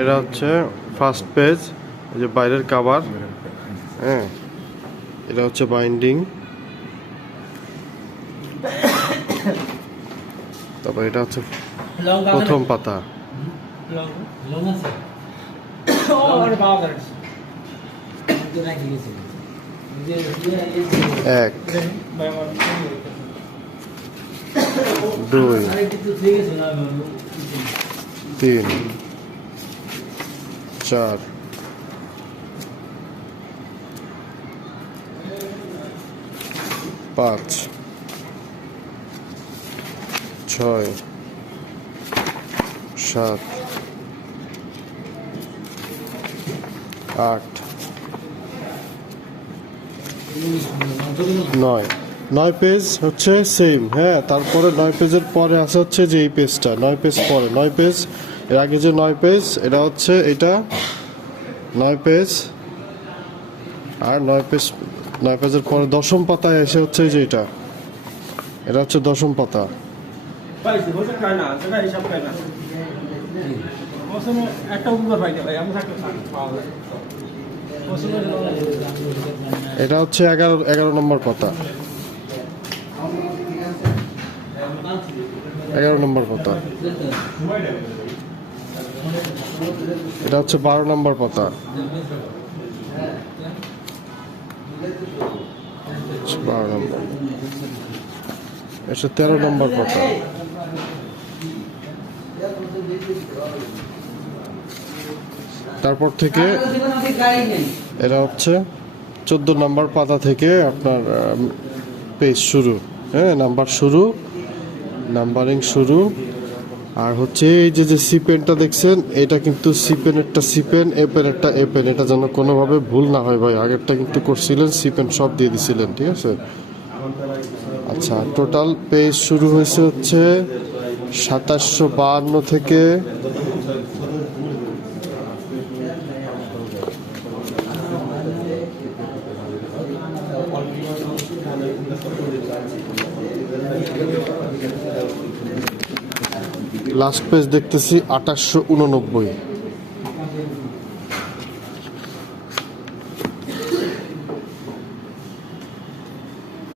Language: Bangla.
এটা হচ্ছে ফার্স্ট পেজ, এই যে বাইরের কভার। হ্যাঁ, এটা হচ্ছে বাইন্ডিং। তারপর এটা হচ্ছে প্রথম পাতা। এক, দুই, তিন, চার, পাঁচ, ছয়, সাত, আট, নয়। 9 পেজ হচ্ছে সেম। হ্যাঁ, তারপরে 9 পেজের পরে আছে হচ্ছে যে এই পেজটা, 9 পেজ পরে 9 পেজ। এর আগে যে 9 পেজ, এটা হচ্ছে এটা 9 পেজ। আর 9 পেজের পরে দশম পাতায় এসে হচ্ছে যে এটা হচ্ছে দশম পাতা। এটা হচ্ছে 11 নম্বর পাতা। 11 নম্বর পাতা। এটা হচ্ছে 12 নম্বর পাতা। 12 নম্বর। এটা 13 নম্বর পাতা। তারপর থেকে এটা হচ্ছে 14 নম্বর পাতা থেকে আপনার পেজ শুরু। হ্যাঁ, নাম্বারিং শুরু। আর হচ্ছে এই যে সি পেনটা দেখছেন, এটা কিন্তু সি পেন একটা সি পেন, এ পেন একটা এ পেন। এটা যেন কোনোভাবে ভুল না হয় ভাই। আগেরটা কিন্তু করছিলেন সি পেন সব দিয়ে দিছিলেন, ঠিক আছে? আচ্ছা, টোটাল পেজ শুরু হয়েছে হচ্ছে 2752 থেকে লাস্ট পেজ দেখতেছি 2889।